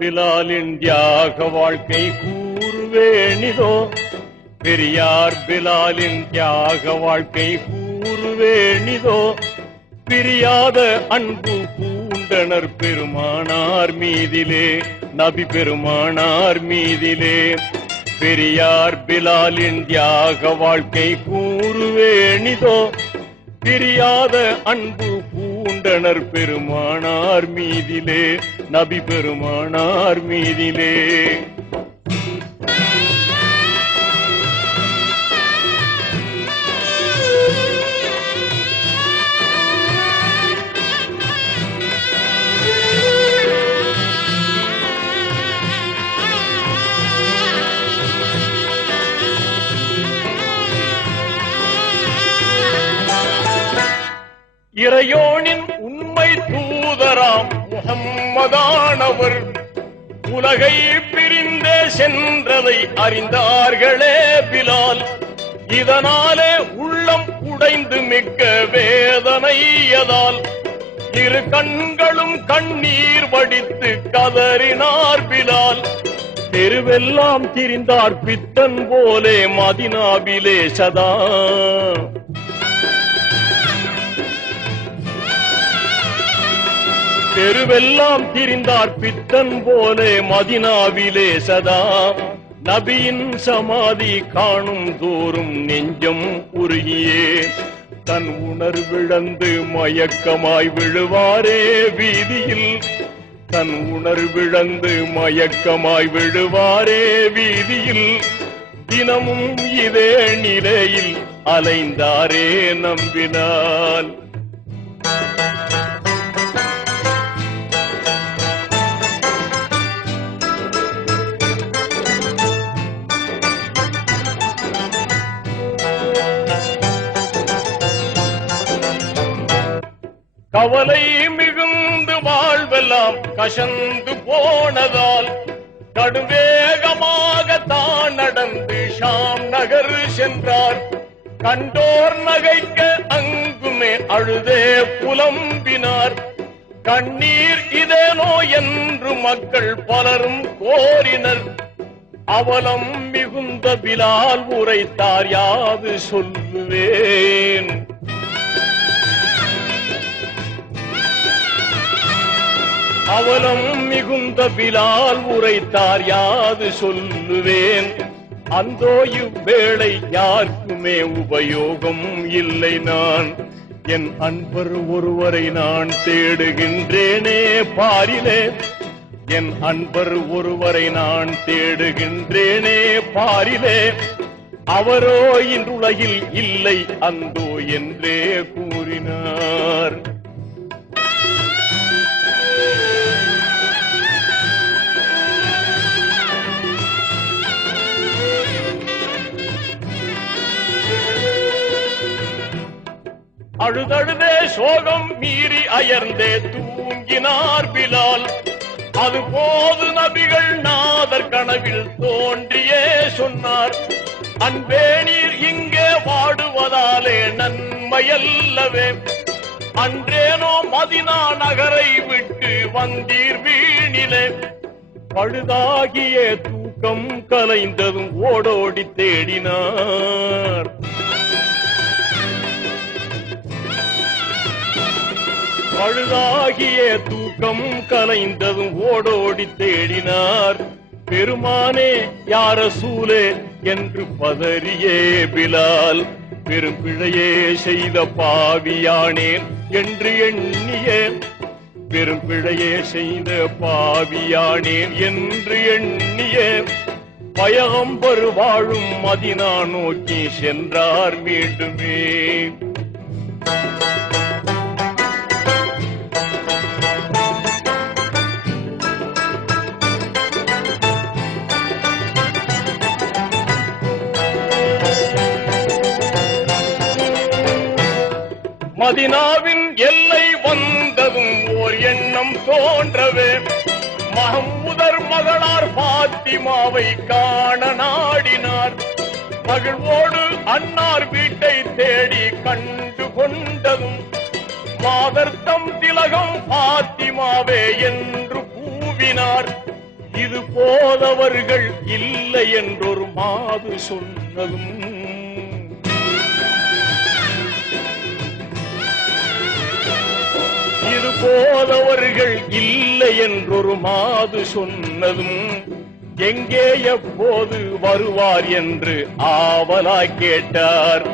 பிலாலின் தியாக வாழ்க்கை கூறுவேனிதோ. பெரியார் பிலாலின் தியாக வாழ்க்கை கூறுவேனிதோ. பிரியாத அன்பு பூண்டனர் பெருமானார் மீதிலே, நபி பெருமானார் மீதிலே. பெரியார் பிலாலின் தியாக வாழ்க்கை கூறுவேனிதோ. பிரியாத அன்பு பூண்டனர் பெருமானார் மீதிலே, நபி பெருமானார் மீதிலே. இறையோனின் உண்மை தூதராம் முஹம்மதானவர் உலகை பிரிந்தே சென்றதை அறிந்தார்களே பிலால். இதனாலே உள்ளம் உடைந்து மிக்க வேதனையதால் இரு கண்களும் கண்ணீர் வடித்து கதறினார் பிலால். தெருவெல்லாம் திரிந்தார் பித்தன் போலே மதினாவிலே சதா. தெருவெல்லாம் திரிந்தார் பித்தன் போலே மதினாவிலே சதா. நபியின் சமாதி காணும் தோறும் நெஞ்சம் உருகியே தன் உணர்விழந்து மயக்கமாய் விழுவாரே வீதியில். தன் உணர்விழந்து மயக்கமாய் விழுவாரே வீதியில். தினமும் இதே நிலையில் அலைந்தாரே நம்பினால். கவலை மிகுந்து வாழ்வெல்லாம் கசந்து போனதால் கடுவேகமாக தான் நடந்து ஷாம் நகர் சென்றார். கண்டோர் நகைக்க அங்குமே அழுதே புலம்பினார். கண்ணீர் இதேனோ என்று மக்கள் பலரும் கோரினர். அவலம் மிகுந்த பிலால் உரைத்தார், யாது சொல்லுவேன். அவலம் மிகுந்த பிலால் உரைத்தார், யாது சொல்லுவேன். அந்தோ இவ்வேளை யாருக்குமே உபயோகம் இல்லை. நான் என் அன்பர் ஒருவரை நான் தேடுகின்றேனே பாரிலே. என் அன்பர் ஒருவரை நான் தேடுகின்றேனே பாரிலே. அவரோ இன்றுலகில் இல்லை அந்தோ என்றே கூறினார். அழுதழுதே சோகம் மீறி அயர்ந்தே தூங்கினார் பிலால். அதுபோது நபிகள் நாதர் கனவில் தோன்றியே சொன்னார், அன்பே நீர் இங்கே வாடுவதாலே நன்மையல்லவே. அன்றேனோ மதினா நகரை விட்டு வந்தீர் வீணிலே. பழுதாகிய தூக்கம் கலைந்ததும் ஓடோடி தேடினார். பழுதாகிய தூக்கம் கலைந்ததும் ஓடோடி தேடினார். பெருமானே யா ரசூலே என்று பதறியே பிலால். பெரும் பிழையே செய்த பாவியானேன் என்று எண்ணியே. பெரும் பிழையே செய்த பாவியானேன் என்று எண்ணியே. பயகம்பர் வாழும் மதினா நோக்கி சென்றார் மீண்டுமே. மதினாவின் எல்லை வந்ததும் ஓர் எண்ணம் தோன்றவே. மஹ்மூதர் மகளார் பாத்திமாவை காண நாடினார். மகிழ்வோடு அன்னார் வீட்டை தேடி கண்டு கொண்டதும் மாதர்த்தம் திலகம் பாத்திமாவே என்று கூவினார். இது போதவர்கள் இல்லை என்றொரு மாது சொன்னதும் இது போதவர்கள் இல்லை என்றொரு மாது சொன்னதும் எங்கே எப்போது வருவார் என்று ஆவலாய் கேட்டார்.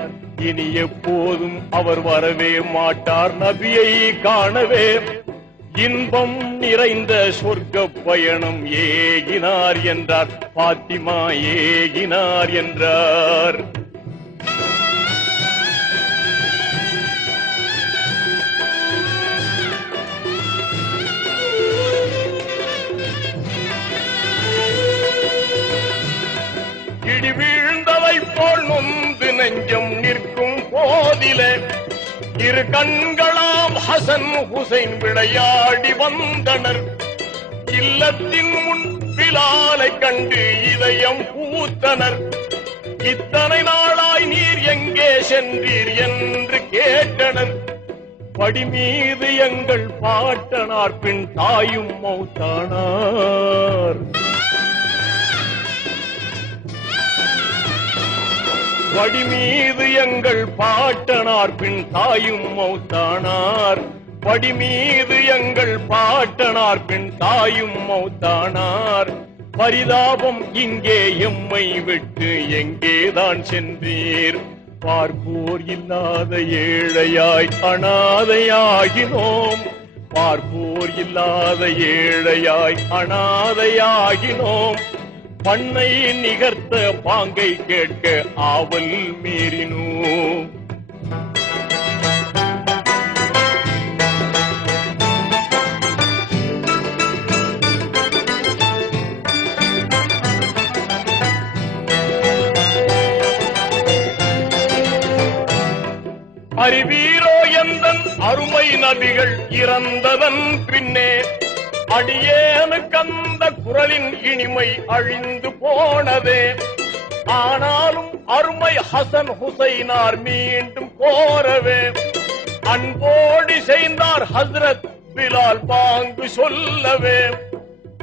இனி எப்போதும் அவர் வரவே மாட்டார், நபியை காணவே இன்பம் நிறைந்த சொர்க்க பயணம் ஏகினார் என்றார். பாத்திமா ஏகினார் என்றார். இடி வீழ்ந்ததை போல் நொந்து நெஞ்சம் நிற்கும் போதிலே இரு கண்களாம் ஹசன் ஹுசைன் விளையாடி வந்தனர். இல்லத்தின் முன் பிலாலை கண்டு இதயம் பூத்தனர். இத்தனை நாளாய் நீர் எங்கே சென்றீர் என்று கேட்டனர். படி மீது எங்கள் பாட்டனார் பின் தாயும் மௌத்தானார். படி மீது எங்கள் பாட்டனார் பின் தாயும் மௌத்தானார். படி மீது எங்கள் பாட்டனார் பின் தாயும் மௌத்தானார். பரிதாபம் இங்கே எம்மை விட்டு எங்கேதான் சென்றீர். பார்ப்போர் இல்லாத ஏழையாய் அனாதையாகினோம். பார்ப்போர் இல்லாத ஏழையாய் அனாதையாகினோம். பண்ணை நிகர்த்த பாங்கை கேட்க ஆவல் மீறினோம். அறிவீரோ எந்தன் அருமை நபிகள் இறந்ததன் பின்னே அடியேனுக்கு அந்த குரலின் இனிமை அழிந்து போனதே. ஆனாலும் அருமை ஹசன் ஹுசைனார் மீண்டும் கோரவே அன்போடி செய்தார் ஹஸ்ரத் பிலால் பாங்கு சொல்லவே.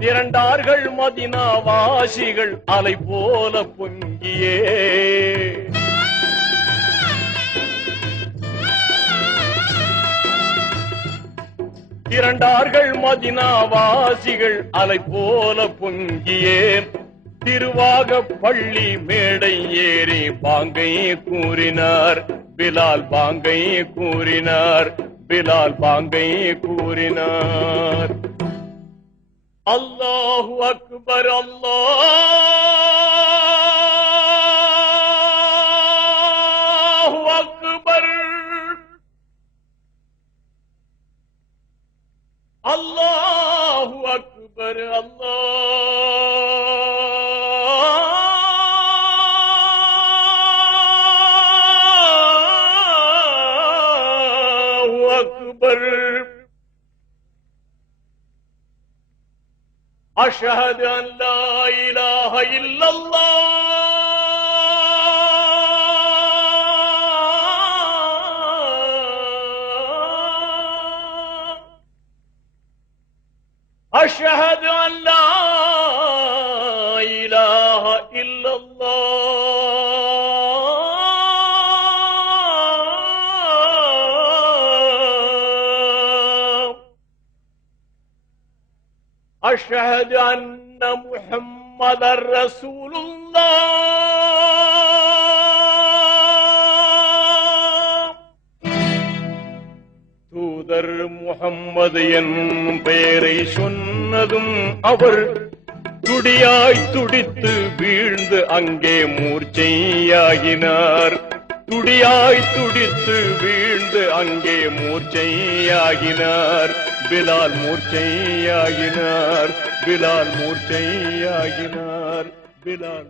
திரண்டார்கள் மதினா வாசிகள் அலை போல பொங்கியே. திரண்டார்கள் மதினா வாசிகள் அலை போல பொங்கியே. திருவாக பள்ளி மேடை ஏறி பாங்கை கூறினார். பிலால் பாங்கை கூறினார். பிலால் பாங்கை கூறினார். அல்லாஹு அக்பர் அல்லாஹு அக்பர் அல்லாஹு அக்பர் அல்லாஹு அக்பர். அஷ்ஹது அன் லா இலாஹ இல்லல்லாஹ் أشهد أن لا إله إلا الله أشهد أن محمد رسول الله தூதர் முஹம்மது என்னும் பெயரை சொன்னதும் அவர் துடியாய் துடித்து வீழ்ந்து அங்கே மூர்ச்சையாகினார். துடியாய் துடித்து வீழ்ந்து அங்கே மூர்ச்சையாகினார். பிலால் மூர்ச்சையாகினார். பிலால் மூர்ச்சையாகினார். பிலால்